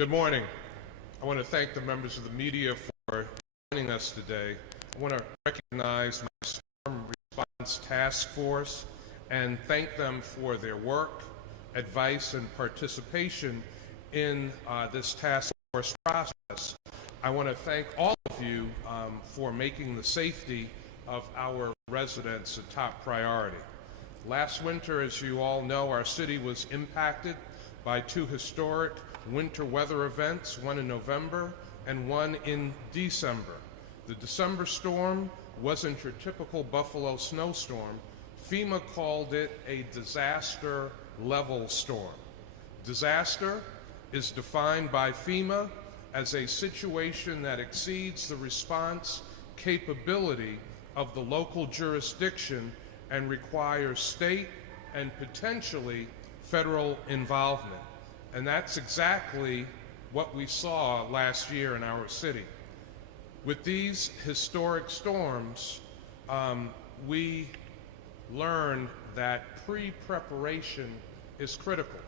Good morning. I want to thank the members of the media for joining us today. I want to recognize my Storm Response Task Force and thank them for their work, advice, and participation in this task force process. I want to thank all of you for making the safety of our residents a top priority. Last winter, as you all know, our city was impacted by two historic winter weather events, one in November and one in December. The December storm wasn't your typical Buffalo snowstorm. FEMA called it a disaster level storm. Disaster is defined by FEMA as a situation that exceeds the response capability of the local jurisdiction and requires state and potentially federal involvement. And that's exactly what we saw last year in our city. With these historic storms, we learned that pre-preparation is critical.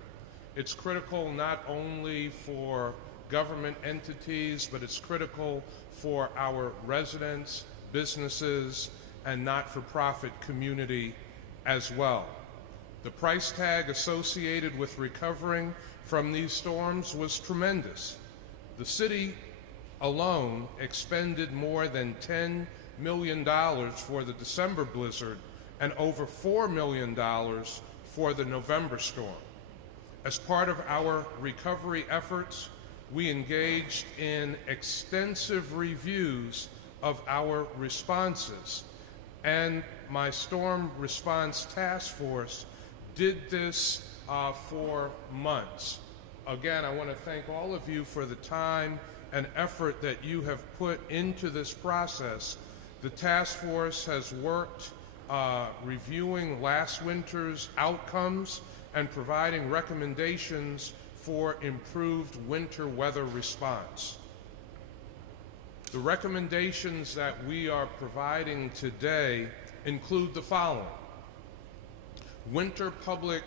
It's critical not only for government entities, but it's critical for our residents, businesses, and not-for-profit community as well. The price tag associated with recovering from these storms was tremendous. The city alone expended more than $10 million for the December blizzard and over $4 million for the November storm. As part of our recovery efforts, we engaged in extensive reviews of our responses, and my Storm Response Task Force did this for months. Again, I want to thank all of you for the time and effort that you have put into this process. The task force has worked reviewing last winter's outcomes and providing recommendations for improved winter weather response. The recommendations that we are providing today include the following: winter public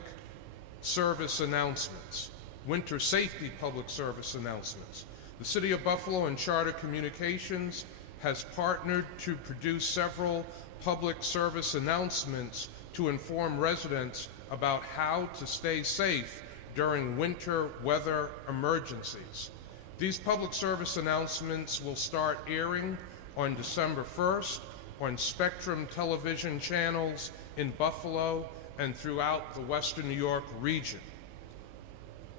service announcements, winter safety public service announcements. The City of Buffalo and Charter Communications has partnered to produce several public service announcements to inform residents about how to stay safe during winter weather emergencies. These public service announcements will start airing on December 1st on Spectrum television channels in Buffalo and throughout the Western New York region.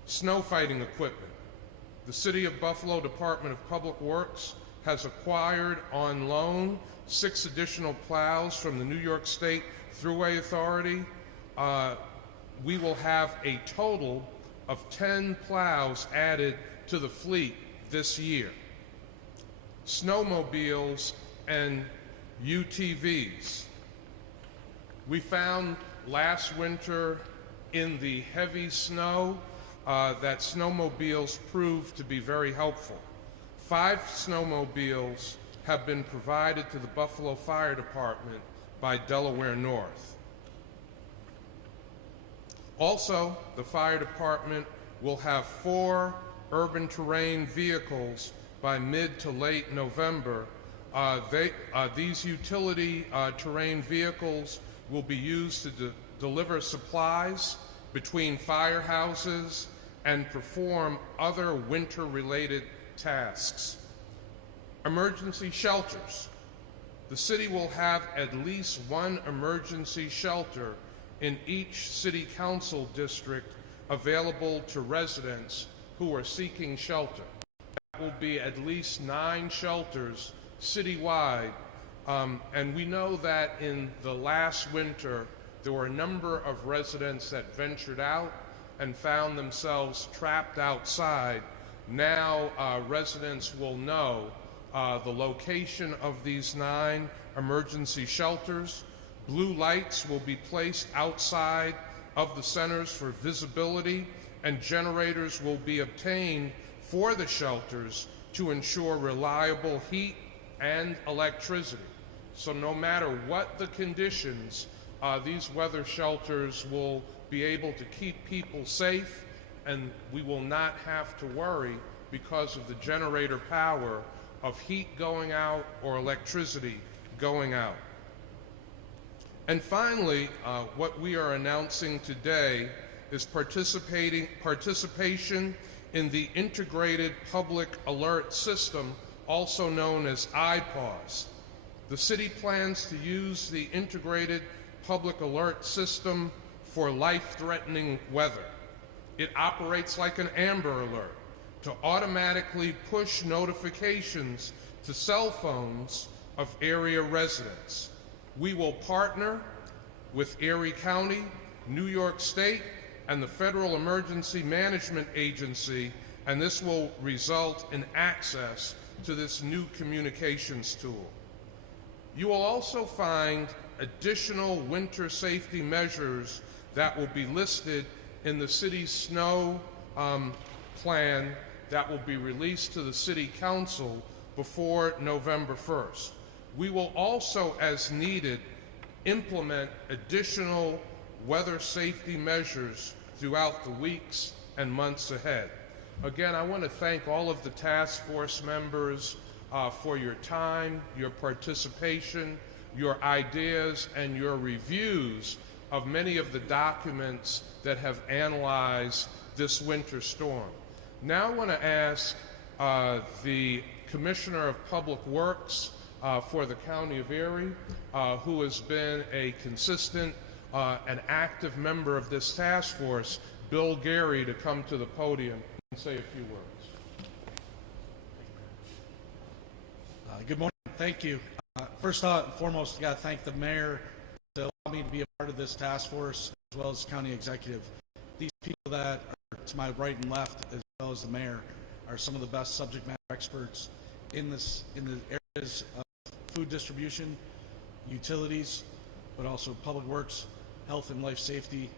Snow fighting equipment. The City of Buffalo Department of Public Works has acquired on loan 6 additional plows from the New York State Thruway Authority. We will have a total of 10 plows added to the fleet this year. Snowmobiles and UTVs. We found last winter in the heavy snow that snowmobiles proved to be very helpful. 5 snowmobiles have been provided to the Buffalo Fire Department by Delaware North. Also, the fire department will have 4 urban terrain vehicles by mid to late November. These utility terrain vehicles will be used to deliver supplies between firehouses and perform other winter-related tasks. Emergency shelters. The city will have at least 1 emergency shelter in each city council district available to residents who are seeking shelter. That will be at least 9 shelters citywide. And we know that in the last winter, there were a number of residents that ventured out and found themselves trapped outside. Now residents will know the location of these 9 emergency shelters. Blue lights will be placed outside of the centers for visibility, and generators will be obtained for the shelters to ensure reliable heat and electricity. So no matter what the conditions, these weather shelters will be able to keep people safe, and we will not have to worry because of the generator power of heat going out or electricity going out. And finally, what we are announcing today is participation in the Integrated Public Alert System, also known as IPAWS. The city plans to use the Integrated Public Alert System for life-threatening weather. It operates like an Amber Alert to automatically push notifications to cell phones of area residents. We will partner with Erie County, New York State, and the Federal Emergency Management Agency, and this will result in access to this new communications tool. You will also find additional winter safety measures that will be listed in the city's snow plan that will be released to the City Council before November 1st. We will also, as needed, implement additional weather safety measures throughout the weeks and months ahead. Again, I want to thank all of the task force members for your time, your participation, your ideas, and your reviews of many of the documents that have analyzed this winter storm. Now I want to ask the Commissioner of Public Works for the County of Erie, who has been a consistent and active member of this task force, Bill Gary, to come to the podium and say a few words. Good morning. Thank you. First and foremost, I got to thank the mayor to allow me to be a part of this task force, as well as county executive. These people that are to my right and left, as well as the mayor, are some of the best subject matter experts in the areas of food distribution, utilities, but also public works, health and life safety,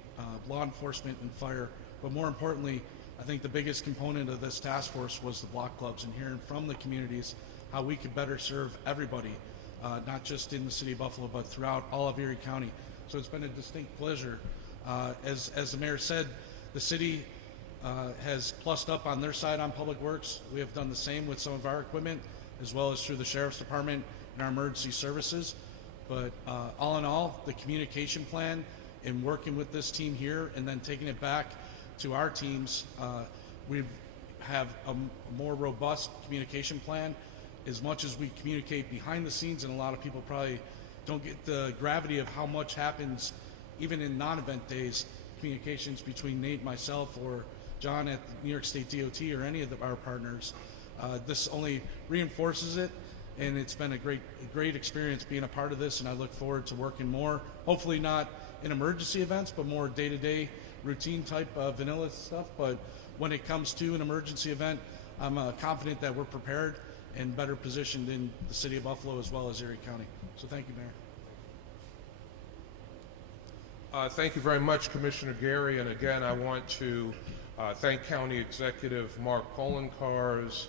law enforcement, and fire. But more importantly, I think the biggest component of this task force was the block clubs and hearing from the communities how we could better serve everybody, not just in the city of Buffalo, but throughout all of Erie County. So it's been a distinct pleasure. As the mayor said, the city has plussed up on their side on public works. We have done the same with some of our equipment, as well as through the Sheriff's Department and our emergency services. But all in all, the communication plan and working with this team here and then taking it back to our teams, we have a more robust communication plan. As much as we communicate behind the scenes, and a lot of people probably don't get the gravity of how much happens even in non-event days, communications between Nate, myself, or John at New York State DOT or any of our partners. This only reinforces it, and it's been a great experience being a part of this, and I look forward to working more, hopefully not in emergency events, but more day-to-day routine type vanilla stuff. But when it comes to an emergency event, I'm confident that we're prepared and better positioned in the city of Buffalo as well as Erie County. So thank you, Mayor. Thank you very much, Commissioner Gary. And again, I want to thank County Executive Mark Poloncarz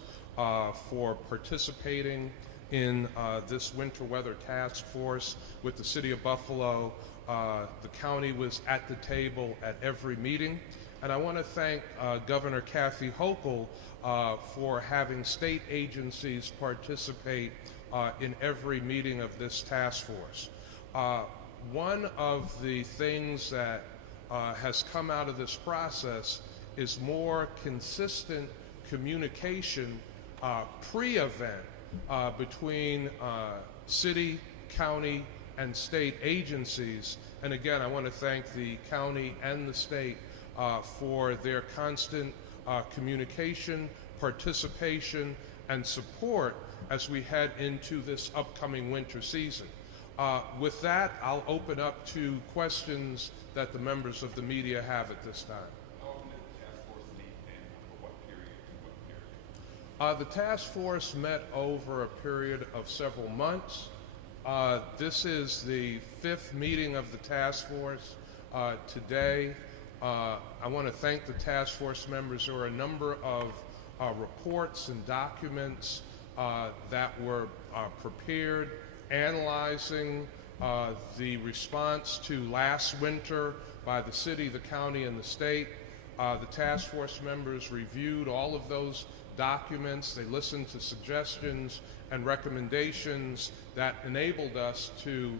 for participating in this winter weather task force with the city of Buffalo. The county was at the table at every meeting. And I want to thank Governor Kathy Hochul for having state agencies participate in every meeting of this task force. One of the things that has come out of this process is more consistent communication pre-event between city, county, and state agencies. And again, I want to thank the county and the state for their constant communication, participation, and support as we head into this upcoming winter season. With that, I'll open up to questions that the members of the media have at this time. How often did the task force meet and for what period to what period? The task force met over a period of several months. This is the 5th meeting of the task force today. I want to thank the task force members. There were a number of reports and documents that were prepared analyzing the response to last winter by the city, the county, and the state. The task force members reviewed all of those documents, they listened to suggestions and recommendations that enabled us to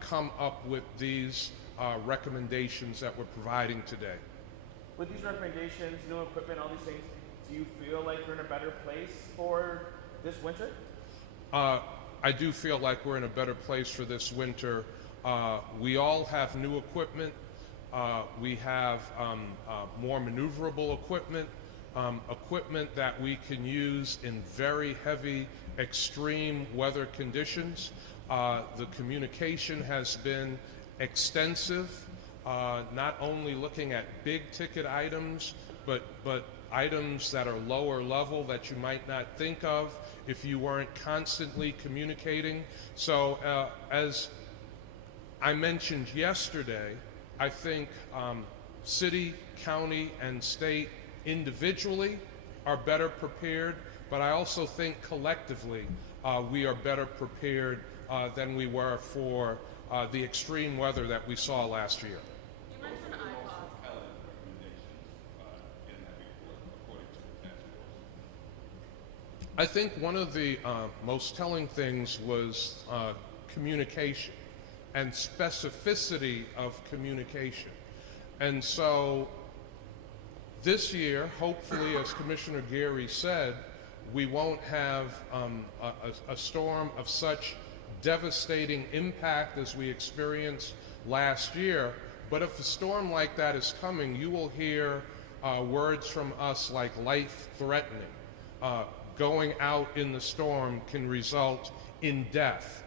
come up with these recommendations that we're providing today. With these recommendations, new equipment, all these things, do you feel like you're in a better place for this winter? I do feel like we're in a better place for this winter. We all have new equipment. We have more maneuverable equipment, equipment that we can use in very heavy, extreme weather conditions. The communication has been extensive, not only looking at big ticket items, but items that are lower level that you might not think of if you weren't constantly communicating. So as I mentioned yesterday, I think city, county, and state individually are better prepared, but I also think collectively we are better prepared than we were for the extreme weather that we saw last year. You mentioned iPod. I think one of the most telling things was communication and specificity of communication. And so this year, hopefully, as Commissioner Geary said, we won't have a storm of such devastating impact as we experienced last year. But if a storm like that is coming, you will hear words from us like life-threatening. Going out in the storm can result in death.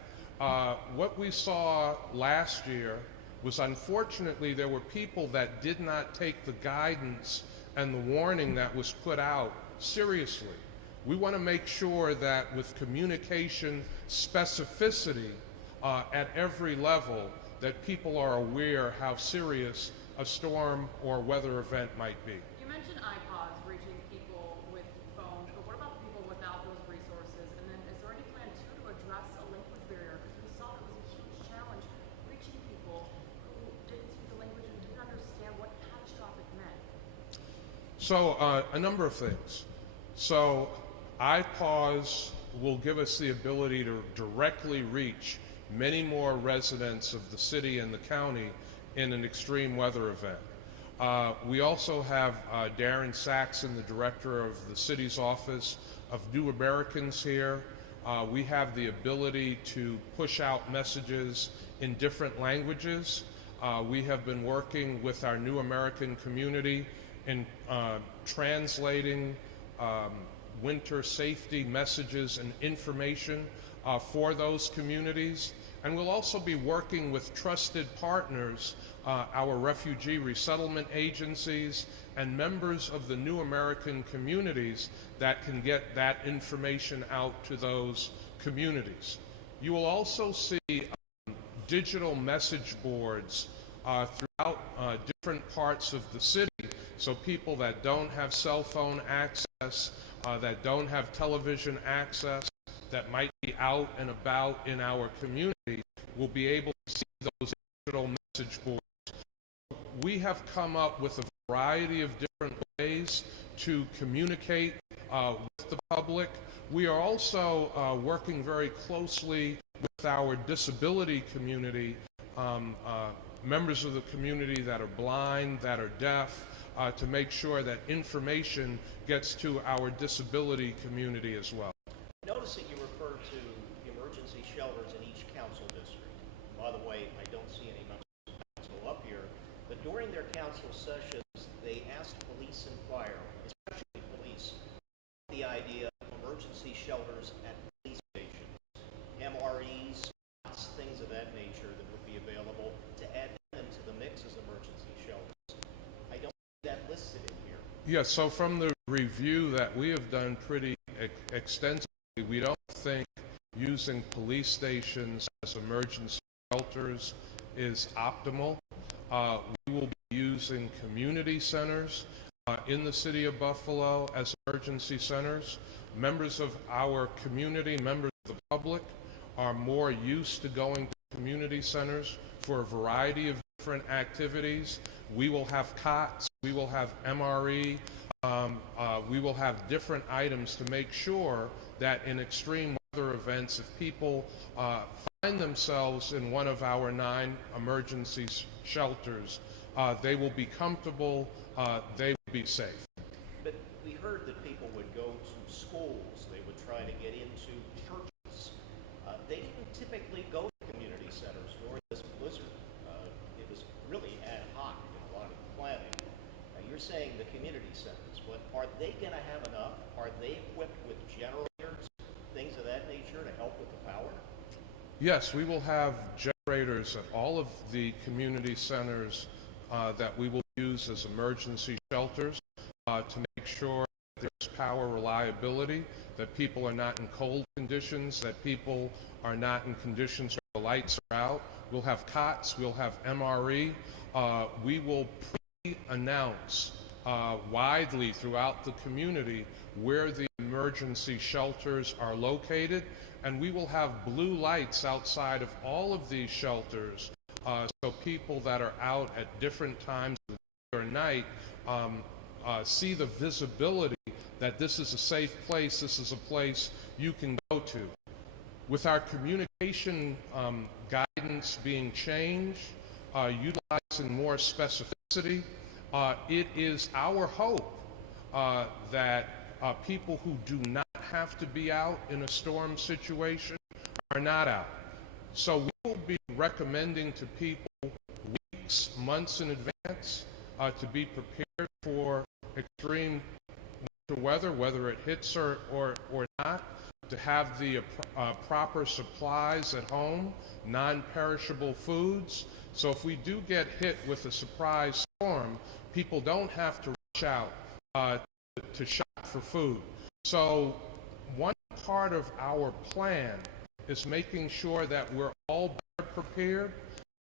What we saw last year was, unfortunately, there were people that did not take the guidance and the warning that was put out seriously. We want to make sure that with communication specificity at every level, that people are aware how serious a storm or weather event might be. You mentioned iPods reaching people with phones, but what about people without those resources? And then is there any plan too to address a language barrier? Because we saw it was a huge challenge reaching people who didn't speak the language and didn't understand what catastrophic meant. So a number of things. So iPause will give us the ability to directly reach many more residents of the city and the county in an extreme weather event. We also have Darren Saxon, the director of the city's Office of New Americans here. We have the ability to push out messages in different languages. We have been working with our New American community in translating winter safety messages and information for those communities. And we'll also be working with trusted partners, our refugee resettlement agencies, and members of the New American communities that can get that information out to those communities. You will also see digital message boards throughout different parts of the city, so people that don't have cell phone access, that don't have television access, that might be out and about in our community will be able to see those digital message boards. We have come up with a variety of different ways to communicate with the public. We are also working very closely with our disability community, members of the community that are blind, that are deaf, to make sure that information gets to our disability community as well. Notice that you refer to emergency shelters in each council district. By the way, I don't see any members of council up here, but during their council sessions, they asked police and fire, especially police, the idea of emergency shelters at police stations, MREs, things of that nature that would be available to add them to the mix as emergency shelters. I don't see that listed in here. Yes, so from the review that we have done pretty extensively, we don't think using police stations as emergency shelters is optimal. We will be using community centers in the city of Buffalo as emergency centers. Members of our community, members of the public, are more used to going to community centers for a variety of different activities. We will have cots, we will have MRE We will have different items to make sure that in extreme weather events, if people find themselves in one of our 9 emergency shelters, they will be comfortable, they will be safe. But we heard that people would go to schools, they would try to get into churches. They didn't typically go to community centers during this blizzard. It was really ad hoc in a lot of the planning. Now, you're saying the community centers, but are they going to have enough? Are they equipped with generators, things of that nature to help with the power? Yes, we will have generators at all of the community centers that we will use as emergency shelters to make sure that there's power reliability, that people are not in cold conditions, that people are not in conditions where the lights are out. We'll have cots, we'll have MRE. We will pre-announce widely throughout the community where the emergency shelters are located, and we will have blue lights outside of all of these shelters so people that are out at different times of the day or night see the visibility that this is a safe place, this is a place you can go to. With our communication guidance being changed, utilizing more specificity, it is our hope that people who do not have to be out in a storm situation are not out. So we will be recommending to people weeks, months in advance to be prepared for extreme winter weather, whether it hits or not, to have the proper supplies at home, non-perishable foods. So if we do get hit with a surprise storm, people don't have to rush out to shop for food. So one part of our plan is making sure that we're all better prepared,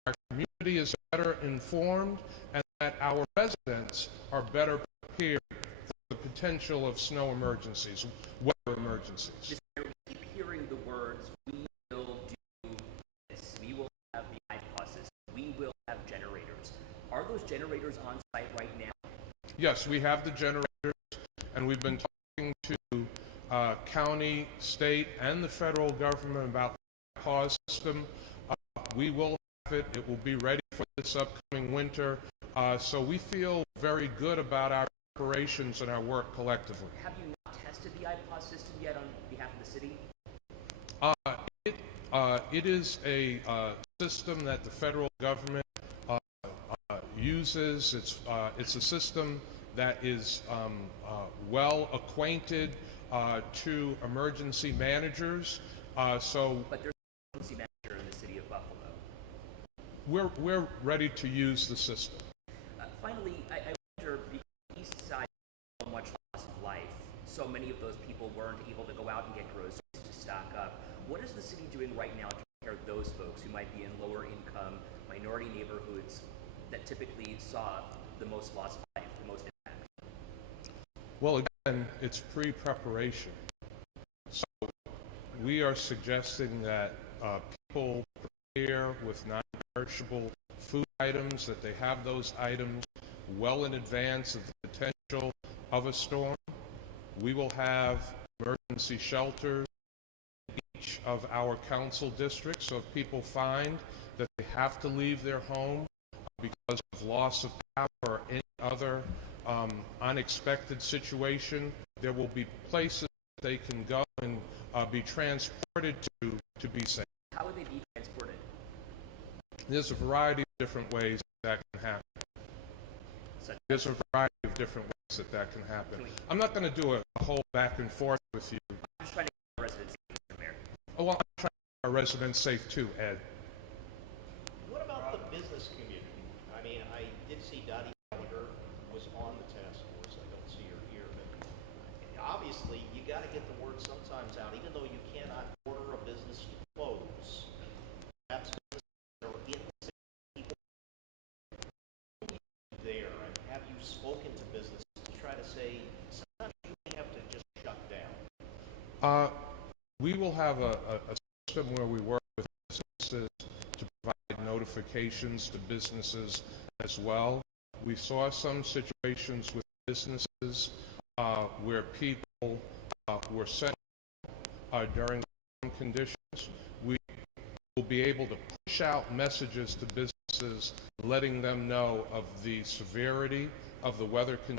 our community is better informed, and that our residents are better prepared for the potential of snow emergencies, weather emergencies. Mr. Mayor, we keep hearing the words, we will do this, we will have the iPuses, we will have generators. Are those generators on site right now? Yes, we have the generators, and we've been talking to county, state, and the federal government about the pause system. We will have it. It will be ready for this upcoming winter. So we feel very good about our operations and our work collectively. Have you not tested the iPause system yet on behalf of the city? It is a system that the federal government uses. It's a system that is well acquainted to emergency managers. But there's an emergency manager in the city of Buffalo. We're ready to use the system. Finally, I wonder, because the east side had so much loss of life, so many of those people weren't able to go out and get groceries to stock up. What is the city doing right now to prepare those folks who might be in lower income, minority neighborhoods that typically saw the most loss of life, the most impact? Well, again, it's pre-preparation. So we are suggesting that people prepare with non-perishable food items, that they have those items well in advance of the potential of a storm. We will have emergency shelters in each of our council districts, so if people find that they have to leave their home because of loss of power or any other unexpected situation, there will be places that they can go and be transported to be safe. How would they be transported? There's a variety of different ways that can happen. There's a variety of different ways that can happen. I'm not going to do a whole back and forth with you. I'm just trying to get our residents safe, Mr. Mayor. Oh, well, I'm trying to keep our residents safe too, Ed. What about the business community? I mean, I did see Dottie Gallagher was on the task force. I don't see her here, but obviously you got to get the word sometimes out, even though you cannot order a business to close. Perhaps businesses are in the city there, and have you spoken to businesses to try to say sometimes you may have to just shut down? We will have a system where we work with businesses to provide notifications to businesses as well. We saw some situations with businesses where people were sent during storm conditions. We will be able to push out messages to businesses letting them know of the severity of the weather conditions.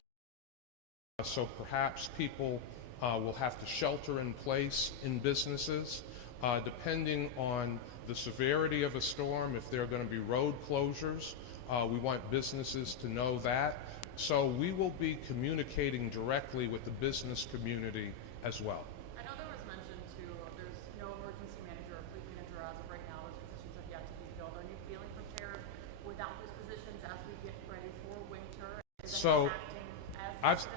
So perhaps people will have to shelter in place in businesses. Depending on the severity of a storm, if there are going to be road closures, we want businesses to know that. So we will be communicating directly with the business community as well. I know there was mention too, there's no emergency manager or fleet manager as of right now. Those positions have yet to be filled. Are you feeling prepared without those positions as we get ready for winter? Is So, acting as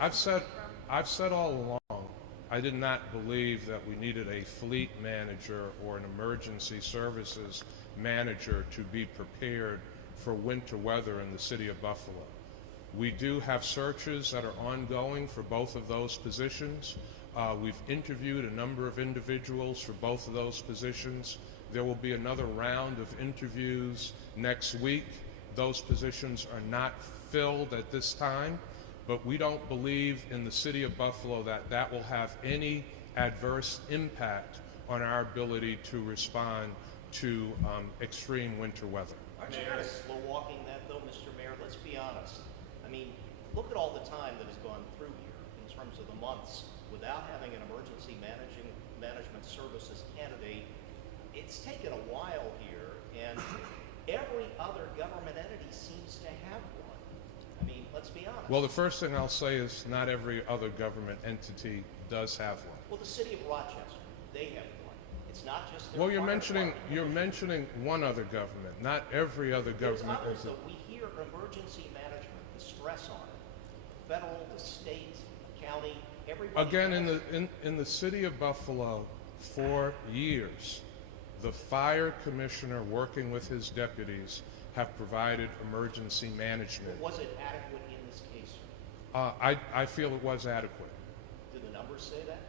I've said all along, I did not believe that we needed a fleet manager or an emergency services manager to be prepared for winter weather in the city of Buffalo. We do have searches that are ongoing for both of those positions. We've interviewed a number of individuals for both of those positions. There will be another round of interviews next week. Those positions are not filled at this time, but we don't believe in the city of Buffalo that that will have any adverse impact on our ability to respond to extreme winter weather. Aren't you kind of slow walking that though, Mr. Mayor? Let's be honest. I mean, look at all the time that has gone through here in terms of the months without having an emergency management services candidate. It's taken a while here, and every other government entity seems to have one. I mean, let's be honest. Well, the first thing I'll say is not every other government entity does have one. Well, the city of Rochester, they have one. It's not just their Well, you're fire department. mentioning one other government, not every other There's government others entity. that we hear emergency management, the stress on it. The federal, the state, the county, everybody. Again, has it. in the city of Buffalo, for years, the fire commissioner working with his deputies have provided emergency management. Was it adequate in this case, sir? I feel it was adequate. Do the numbers say that?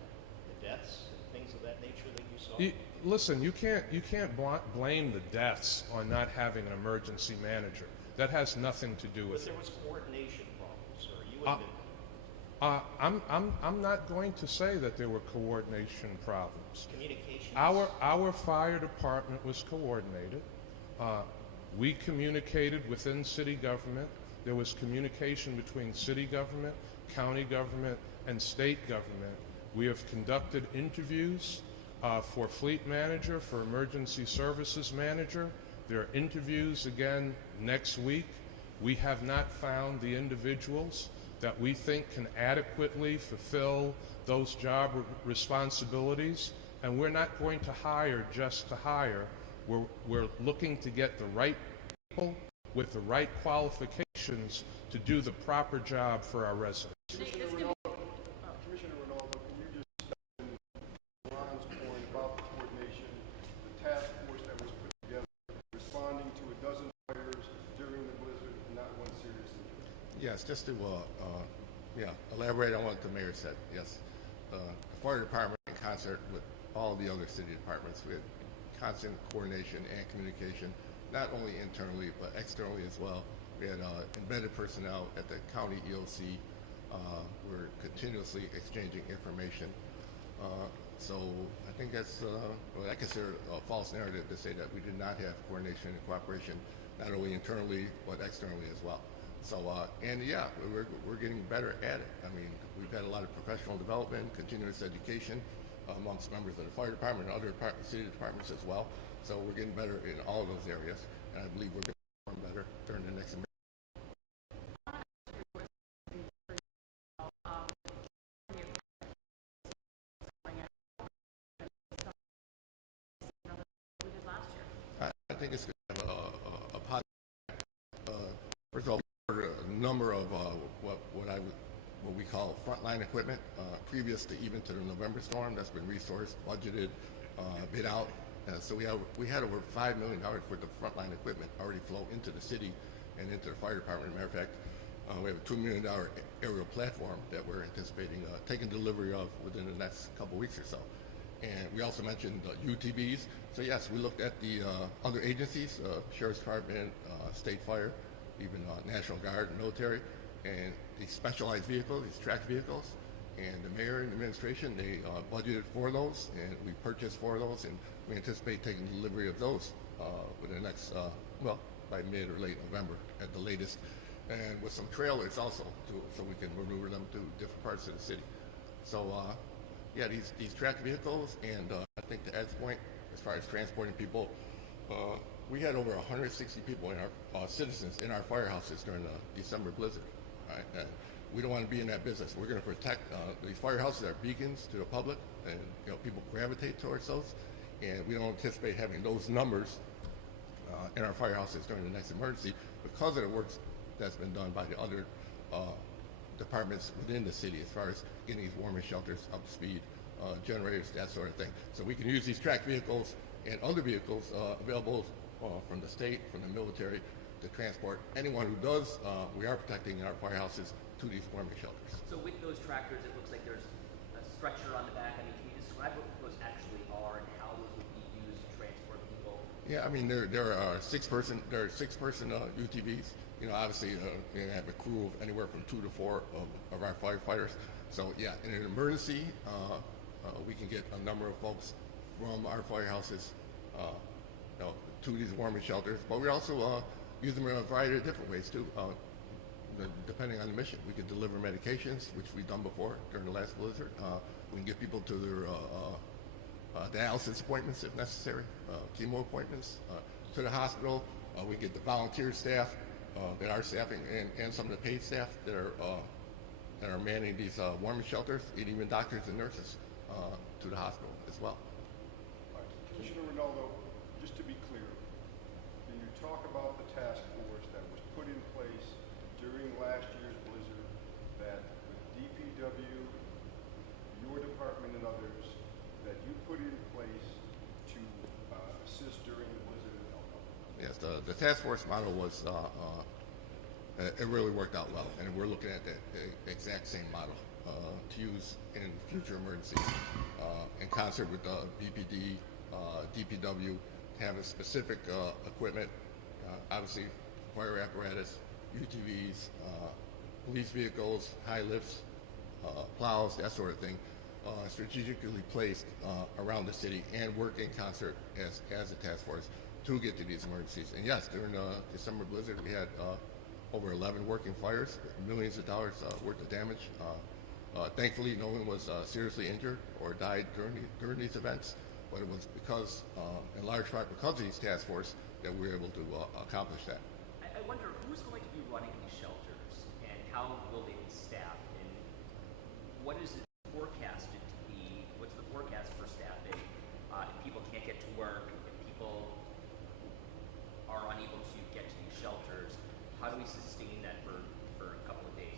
The deaths and things of that nature that you saw? Listen, you can't blame the deaths on not having an emergency manager. That has nothing to do But with there it. was coordination problems, sir. You admit I'm not going to say that there were coordination problems. communications. Our fire department was coordinated. We communicated within city government. There was communication between city government, county government, and state government. We have conducted interviews for fleet manager, for emergency services manager. There are interviews again next week. We have not found the individuals that we think can adequately fulfill those job responsibilities, and we're not going to hire just to hire. We're looking to get the right people with the right qualifications to do the proper job for our residents. Commissioner Ronaldo, can you just step in Ron's point about the coordination, the task force that was put together, responding to a dozen fires during the blizzard, and not one serious injury? Yes, just to elaborate on what the mayor said. Yes, the fire department, in concert with all the other city departments, we had constant coordination and communication, not only internally but externally as well. We had embedded personnel at the county EOC. We're continuously exchanging information. So I think that's what I consider a false narrative to say that we did not have coordination and cooperation, not only internally but externally as well. So we're getting better at it. I mean, we've had a lot of professional development, continuous education amongst members of the fire department and other city departments as well. So we're getting better in all of those areas, and I believe we're going to perform better during the next emergency. I think it's going to have a positive. First of all, we ordered a number of what we call frontline equipment, previous to even to the November storm. That's been resourced, budgeted, bid out. So we had over $5 million worth of frontline equipment already flow into the city and into the fire department. As a matter of fact, we have a $2 million aerial platform that we're anticipating taking delivery of within the next couple weeks or so. And we also mentioned UTVs. So yes, we looked at the other agencies, Sheriff's Department, State Fire, even National Guard, military. and these specialized vehicles, these track vehicles, and the mayor and the administration, they budgeted for those, and we purchased 4 of those, and we anticipate taking delivery of those within the next, well, by mid or late November at the latest, and with some trailers also, so we can maneuver them to different parts of the city. So, yeah, these track vehicles, and I think to Ed's point, as far as transporting people, we had over 160 people in our citizens in our firehouses during the December blizzard. Right? And we don't want to be in that business. We're going to protect these firehouses are beacons to the public, and people gravitate towards those. And we don't anticipate having those numbers in our firehouses during the next emergency because of the work that's been done by the other departments within the city as far as getting these warming shelters up to speed, generators, that sort of thing. So we can use these track vehicles and other vehicles available from the state, from the military, to transport anyone who does. We are protecting our firehouses to these warming shelters. So with those tractors, it looks like there's a stretcher on the back. I mean, can you describe what those actually are and how those would be used to transport people? Yeah, I mean there are six person UTVs. Obviously they have a crew of anywhere from 2 to 4 of our firefighters. So yeah, in an emergency, we can get a number of folks from our firehouses to these warming shelters. But we also use them in a variety of different ways too. Depending on the mission, we could deliver medications, which we've done before during the last blizzard. We can get people to their dialysis appointments if necessary, chemo appointments, to the hospital. We get the volunteer staff that are staffing, and some of the paid staff that are manning these warming shelters, and even doctors and nurses to the hospital as well. All right, Commissioner Ronaldo, just to be clear, can you talk about the task force that was put in place during last year's blizzard that the DPW, your department, and others that you put in place to assist during the blizzard in Elko? Yes, the task force model was it really worked out well, and we're looking at the exact same model to use in future emergencies in concert with the BPD, DPW, to have a specific equipment, obviously fire apparatus, UTVs, police vehicles, high lifts, plows, that sort of thing, strategically placed around the city and work in concert as a task force to get to these emergencies. And yes, during the December blizzard, we had over 11 working fires, millions of dollars worth of damage. Thankfully, no one was seriously injured or died during these events, but it was because, in large part because of these task force, that we were able to accomplish that. I wonder who's going to be running these shelters and how will they be staffed, and what is it forecasted to be? What's the forecast for staffing if people can't get to work, if people are unable to get to these shelters? How do we sustain that for a couple of days?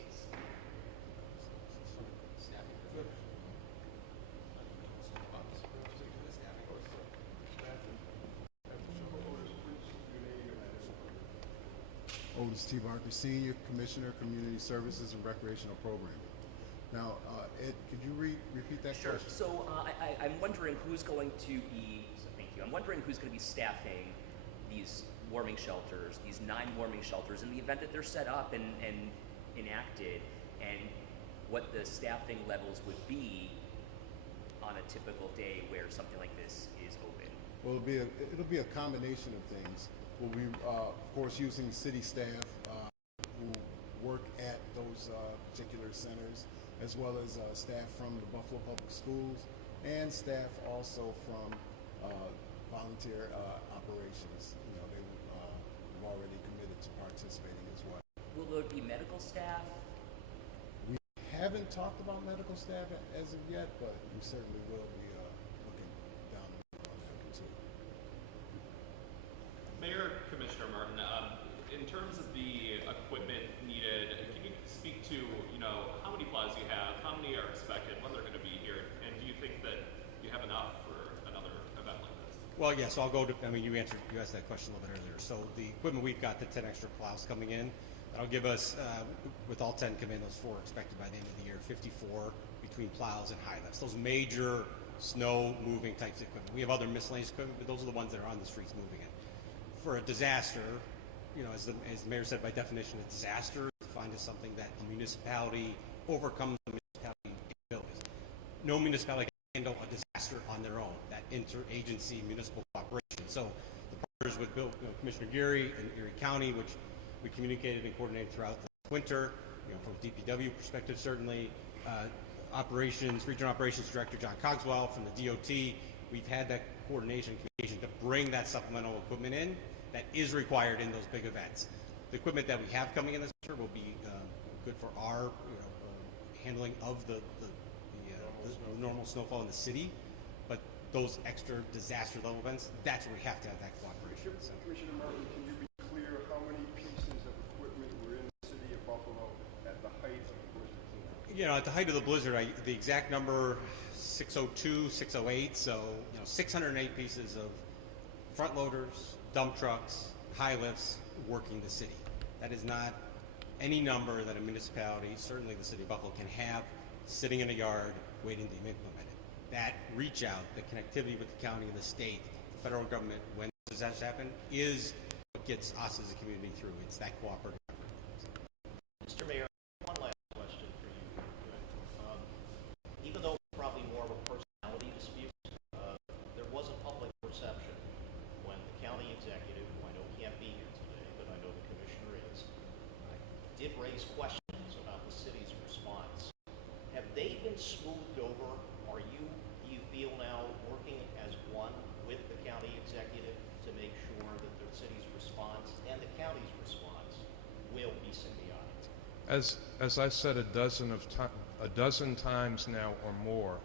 Otis T. Barker, Senior Commissioner, Community Services and Recreational Programming. Now, Ed, could you repeat that Sure. question? So I'm wondering who's going to be. Thank you. I'm wondering who's going to be staffing these warming shelters, these 9 warming shelters, in the event that they're set up and enacted, and what the staffing levels would be on a typical day where something like this is open. Well, it'll be a combination of things. We'll be, of course, using city staff who work at those particular centers, as well as staff from the Buffalo Public Schools and staff also from volunteer operations. They've already committed to participating as well. Will there be medical staff? We haven't talked about medical staff as of yet, but we certainly will be looking down the road on that too. Mayor, Commissioner Martin, in terms of the equipment needed, can you speak to, how many plows you have, how many are expected, when they're going to be here, and do you think that you have enough for another event like this? Well, yes, I'll go to, you asked that question a little bit earlier. So the equipment, we've got the 10 extra plows coming in. That'll give us, with all 10 come in, those 4 expected by the end of the year, 54 between plows and high lifts. Those major snow moving types of equipment. We have other miscellaneous equipment, but those are the ones that are on the streets moving it. For a disaster, as the mayor said, by definition, a disaster is defined defined as something that a municipality overcomes the municipality capabilities. No municipality can handle a disaster on their own, that interagency municipal cooperation. So the partners with Commissioner Geary and Erie County, which we communicated and coordinated throughout the winter, from a DPW perspective, certainly, regional operations director John Cogswell from the DOT, we've had that coordination communication to bring that supplemental equipment in that is required in those big events. The equipment that we have coming in this winter will be good for our handling of the normal snowfall in the city, but those extra disaster level events, that's where we have to have that cooperation. So. Commissioner Martin, can you be clear how many pieces of equipment were in the city of Buffalo at the height of the blizzard? At the height of the blizzard, the exact number 602, 608, so 608 pieces of front loaders, dump trucks, high lifts working the city. That is not any number that a municipality, certainly the city of Buffalo, can have sitting in a yard waiting to be implemented. That reach out, the connectivity with the county and the state, the federal government, when disasters happen, is what gets us as a community through. It's that cooperative effort. Mr. Mayor, one last question for you. Even though it's probably more of a personality dispute, there was a public perception when the county executive, who I know can't be here today, but I know the commissioner is, did raise questions about the city's response. Have they been smoothed over? Do you feel now working as one with the county executive to make sure that the city's response and the county's response will be symbiotic? As I said a dozen times now or more,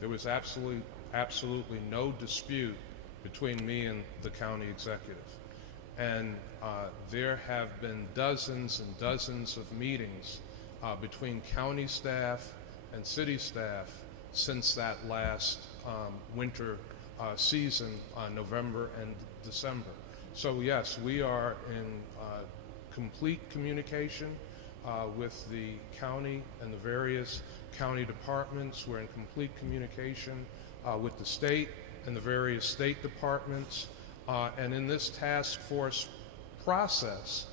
there was absolutely no dispute between me and the county executive. And there have been dozens and dozens of meetings between county staff and city staff since that last winter season, November and December. So yes, we are in complete communication with the county and the various county departments. We're in complete communication with the state and the various state departments. And in this task force process,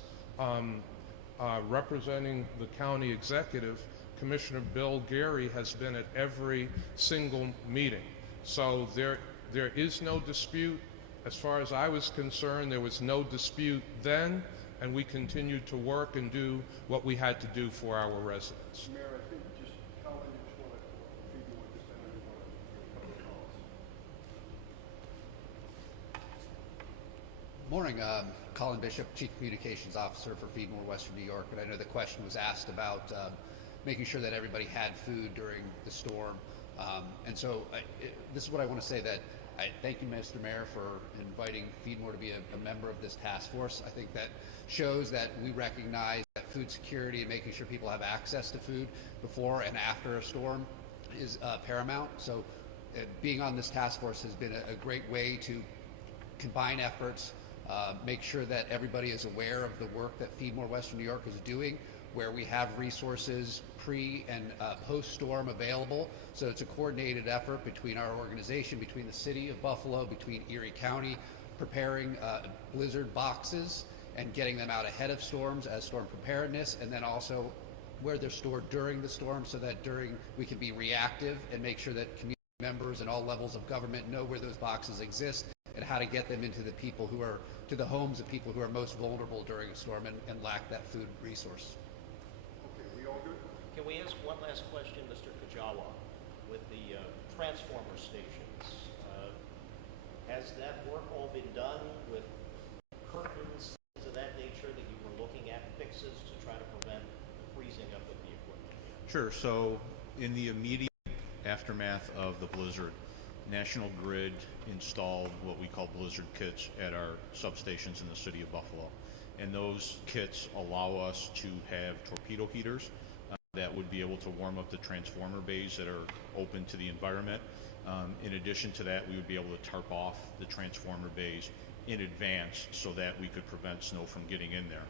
representing the county executive, Commissioner Bill Geary has been at every single meeting. So there is no dispute. As far as I was concerned, there was no dispute then, and we continued to work and do what we had to do for our residents. Mayor, I think Colin, you just want to feed me with this, and then we want to make a couple calls. Morning, Colin Bishop, Chief Communications Officer for Feed More Western New York. And I know the question was asked about making sure that everybody had food during the storm. This is what I want to say, that I thank you, Mr. Mayor, for inviting Feed More to be a member of this task force. I think that shows that we recognize that food security and making sure people have access to food before and after a storm is paramount. So being on this task force has been a great way to combine efforts, make sure that everybody is aware of the work that Feed More Western New York is doing, where we have resources pre and post-storm available. So it's a coordinated effort between our organization, between the city of Buffalo, between Erie County, preparing blizzard boxes and getting them out ahead of storms as storm preparedness, and then also where they're stored during the storm, so that we can be reactive and make sure that community members and all levels of government know where those boxes exist and how to get them into to the homes of people who are most vulnerable during a storm and lack that food resource. Okay, we all good? Can we ask one last question, Mr. Kajawa, with the transformer stations? Has that work all been done with curtains, things of that nature, that you were looking at fixes to try to prevent the freezing up of the equipment? Sure. So in the immediate aftermath of the blizzard, National Grid installed what we call blizzard kits at our substations in the city of Buffalo. And those kits allow us to have torpedo heaters that would be able to warm up the transformer bays that are open to the environment. In addition to that, we would be able to tarp off the transformer bays in advance so that we could prevent snow from getting in there.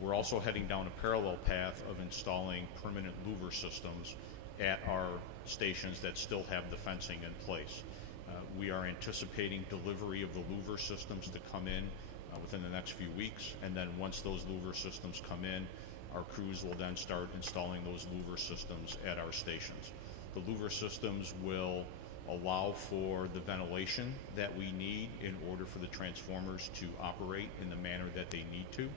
We're also heading down a parallel path of installing permanent louver systems at our stations that still have the fencing in place. We are anticipating delivery of the louver systems to come in within the next few weeks, and then once those louver systems come in, our crews will then start installing those louver systems at our stations. The louver systems will allow for the ventilation that we need in order for the transformers to operate in the manner that they need to,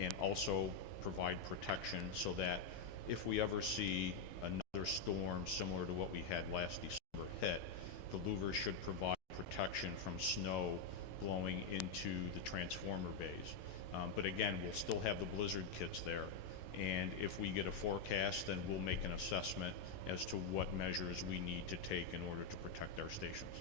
and also provide protection so that if we ever see another storm similar to what we had last December hit, the louvers should provide protection from snow blowing into the transformer bays. But again, we'll still have the blizzard kits there, and if we get a forecast, then we'll make an assessment as to what measures we need to take in order to protect our stations.